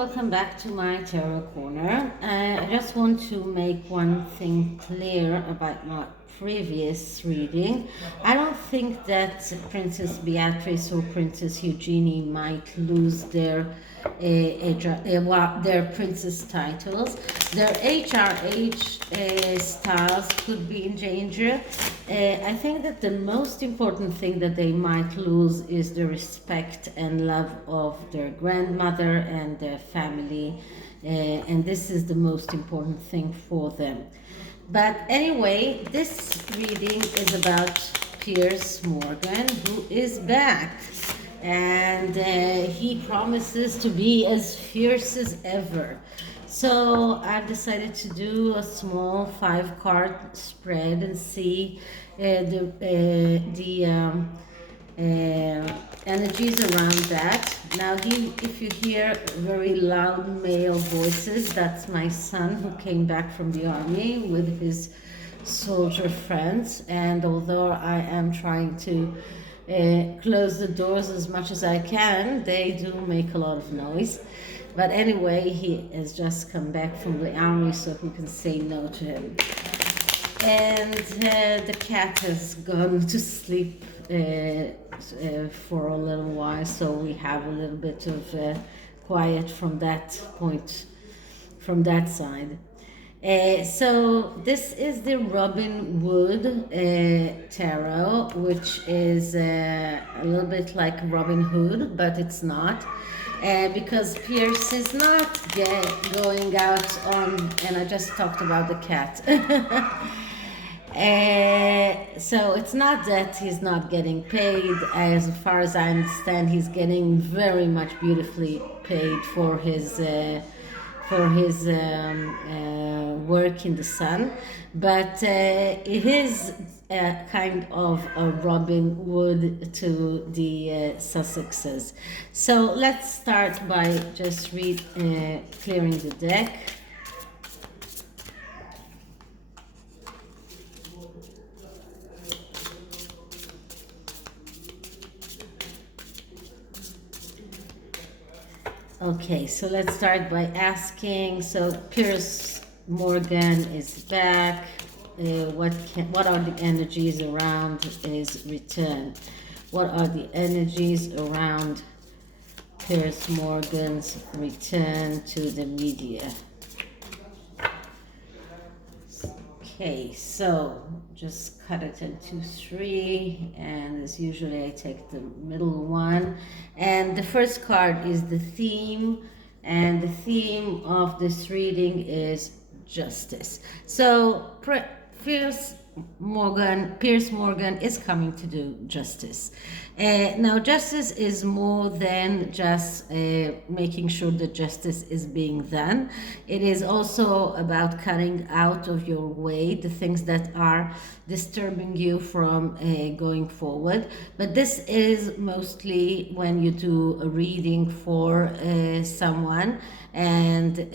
welcome back to my tarot corner. I just want to make one thing clear about my previous reading. I don't think that Princess Beatrice or Princess Eugenie might lose their princess titles. Their HRH styles could be in danger. I think that the most important thing that they might lose is the respect and love of their grandmother and their family, and this is the most important thing for them. But anyway, this reading is about Piers Morgan, who is back, and he promises to be as fierce as ever. So I've decided to do a small 5-card spread and see the energies around that. Now, if you hear very loud male voices, that's my son who came back from the army with his soldier friends. And although I am trying to close the doors as much as I can, they do make a lot of noise. But anyway, he has just come back from the army, so who can say no to him? And the cat has gone to sleep for a little while, so we have a little bit of quiet from that point, from that side. So this is the Robin Wood tarot, which is a little bit like Robin Hood, but it's not. Because Piers is not going out on, and I just talked about the cat. So it's not that he's not getting paid. As far as I understand, he's getting very much beautifully paid for his work in the sun, but it is kind of a Robin Wood to the Sussexes. So let's start by just clearing the deck. Okay, so let's start by asking. So Piers Morgan is back. What are the energies around his return? What are the energies around Piers Morgan's return to the media? Okay, so just cut it into 3, and as usually I take the middle one. And the first card is the theme, and the theme of this reading is justice. So Piers Morgan is coming to do justice. Now, justice is more than just making sure that justice is being done. It is also about cutting out of your way the things that are disturbing you from going forward. But this is mostly when you do a reading for someone and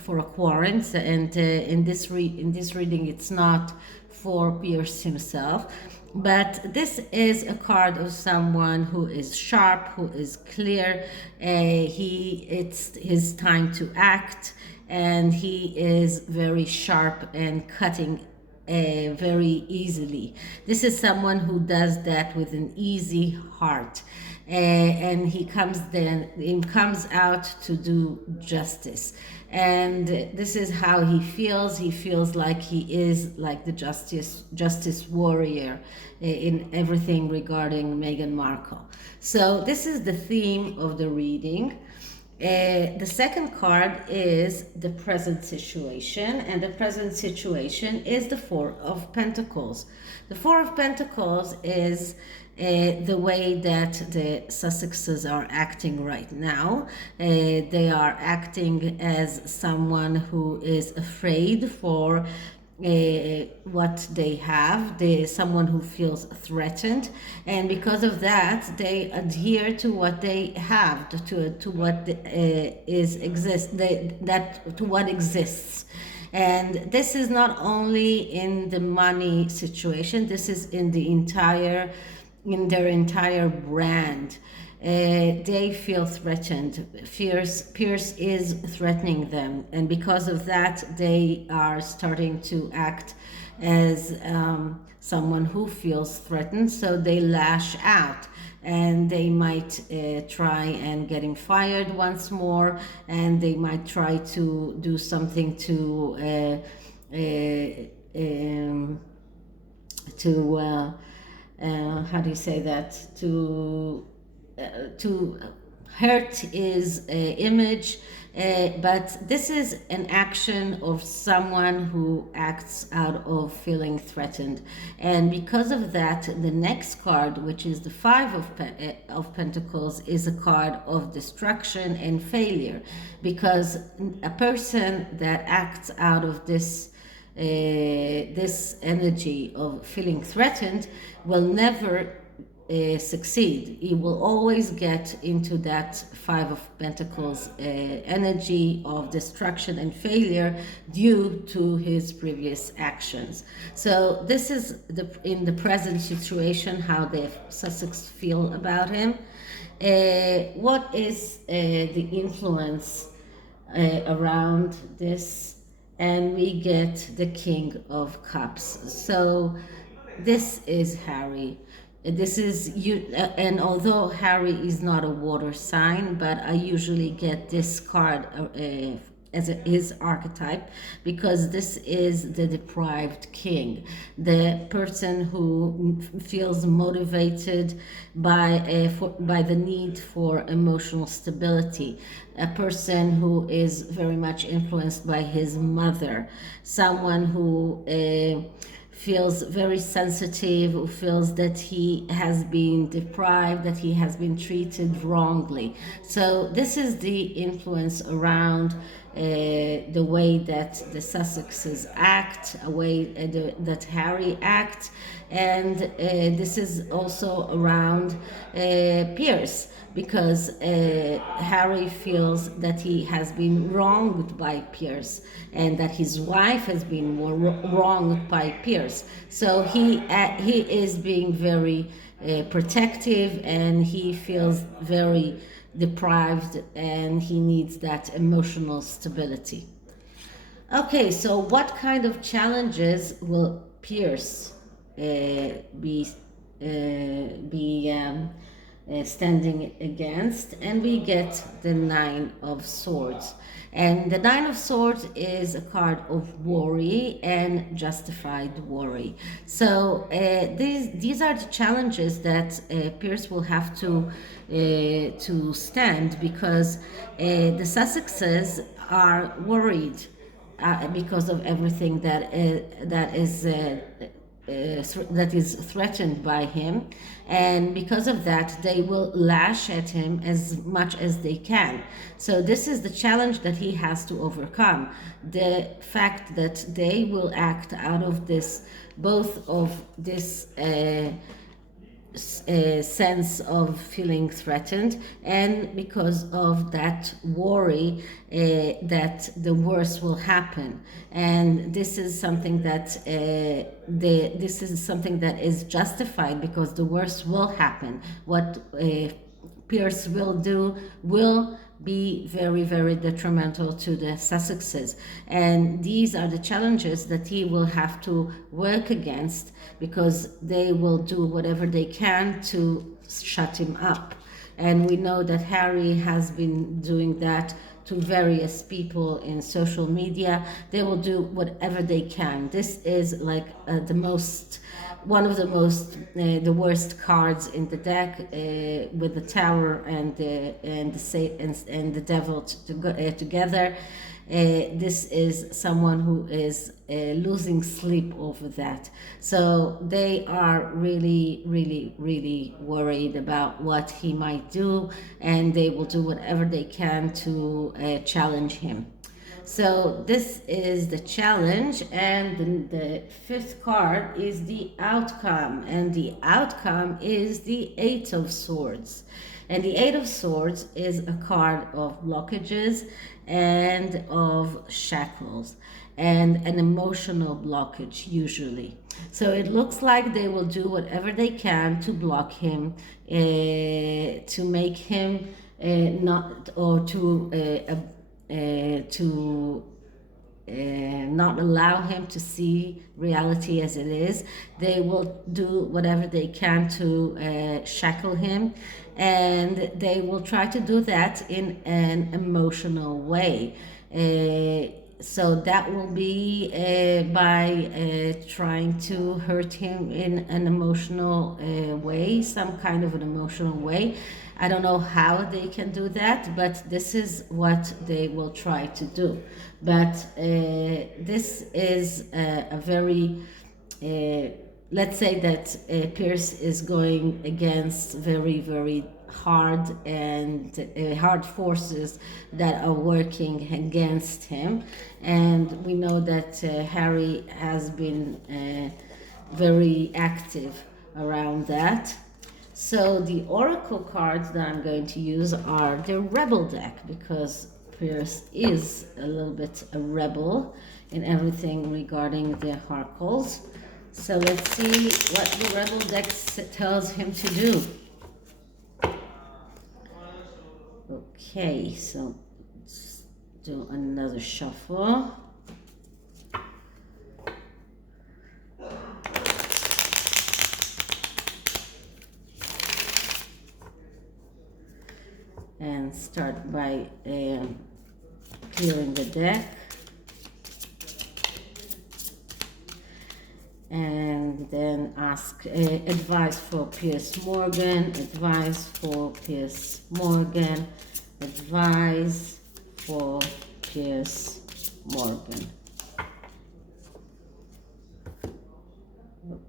for a quarrant. And in this reading, it's not for Piers himself, but this is a card of someone who is sharp, who is clear. It's his time to act, and he is very sharp and cutting very easily. This is someone who does that with an easy heart, and he comes out to do justice. And this is how he feels. He feels like he is like the justice warrior in everything regarding Meghan Markle. So this is the theme of the reading. The second card is the present situation, and the present situation is the Four of Pentacles. The Four of Pentacles is the way that the Sussexes are acting right now. They are acting as someone who is afraid for what they have. Someone who feels threatened, and because of that they adhere to what they have, to what exists. And this is not only in the money situation, this is in their entire brand. they feel threatened. Pierce is threatening them, and because of that, they are starting to act as someone who feels threatened, so they lash out. And they might try and getting fired once more, and they might try to do something to how do you say that, to hurt his image. But this is an action of someone who acts out of feeling threatened. And because of that, the next card, which is the Five of Pentacles, is a card of destruction and failure. Because a person that acts out of this energy of feeling threatened will never succeed. He will always get into that Five of Pentacles energy of destruction and failure due to his previous actions. So this is in the present situation how the Sussex feel about him. What is the influence around this? And we get the King of Cups. So this is Harry. This is you, and although Harry is not a water sign, but I usually get this card as his archetype, because this is the deprived king, the person who feels motivated by the need for emotional stability, a person who is very much influenced by his mother, someone who feels very sensitive, who feels that he has been deprived, that he has been treated wrongly. So this is the influence around the way that the Sussexes act, a way that Harry acts, and this is also around Piers, because Harry feels that he has been wronged by Piers, and that his wife has been wronged by Piers. So he is being very protective, and he feels very deprived, and he needs that emotional stability. Okay, so what kind of challenges will Piers be standing against? And we get the Nine of Swords. And the Nine of Swords is a card of worry and justified worry. So these are the challenges that Piers will have to stand, because the Sussexes are worried because of everything that is threatened by him, and because of that they will lash at him as much as they can. So this is the challenge that he has to overcome, the fact that they will act out of this, both of this sense of feeling threatened, and because of that worry that the worst will happen. And this is something that this is something that is justified, because the worst will happen. What Piers will do will be very, very detrimental to the Sussexes. And these are the challenges that he will have to work against, because they will do whatever they can to shut him up. And we know that Harry has been doing that to various people in social media. They will do whatever they can. This is like one of the worst cards in the deck, with the Tower and the Devil together. This is someone who is losing sleep over that. So they are really, really, really worried about what he might do, and they will do whatever they can to challenge him. So this is the challenge, and the fifth card is the outcome, and the outcome is the Eight of Swords. And the Eight of Swords is a card of blockages and of shackles and an emotional blockage usually. So it looks like they will do whatever they can to block him, to make him not, or to not allow him to see reality as it is. They will do whatever they can to shackle him, and they will try to do that in an emotional way. So that will be by trying to hurt him in an emotional way, some kind of an emotional way. I don't know how they can do that, but this is what they will try to do. But this is a very, let's say that Pierce is going against very, very hard and hard forces that are working against him. And we know that Harry has been very active around that. So the oracle cards that I'm going to use are the rebel deck, because Pierce is a little bit a rebel in everything regarding the Harkles. So let's see what the rebel deck tells him to do. Okay, so let's do another shuffle. And start by clearing the deck. And then ask advice for Piers Morgan, advice for Piers Morgan, advice for Piers Morgan.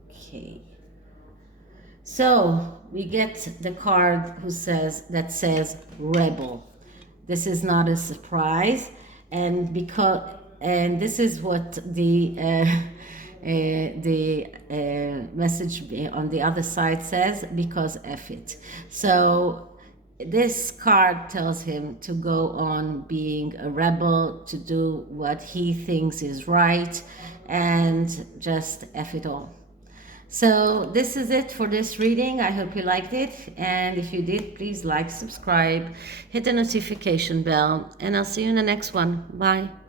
Okay. So we get the card that says rebel. This is not a surprise, and this is what the message on the other side says, because F it. So this card tells him to go on being a rebel, to do what he thinks is right, and just F it all. So this is it for this reading. I hope you liked it, and if you did, please like, subscribe, hit the notification bell, and I'll see you in the next one. Bye.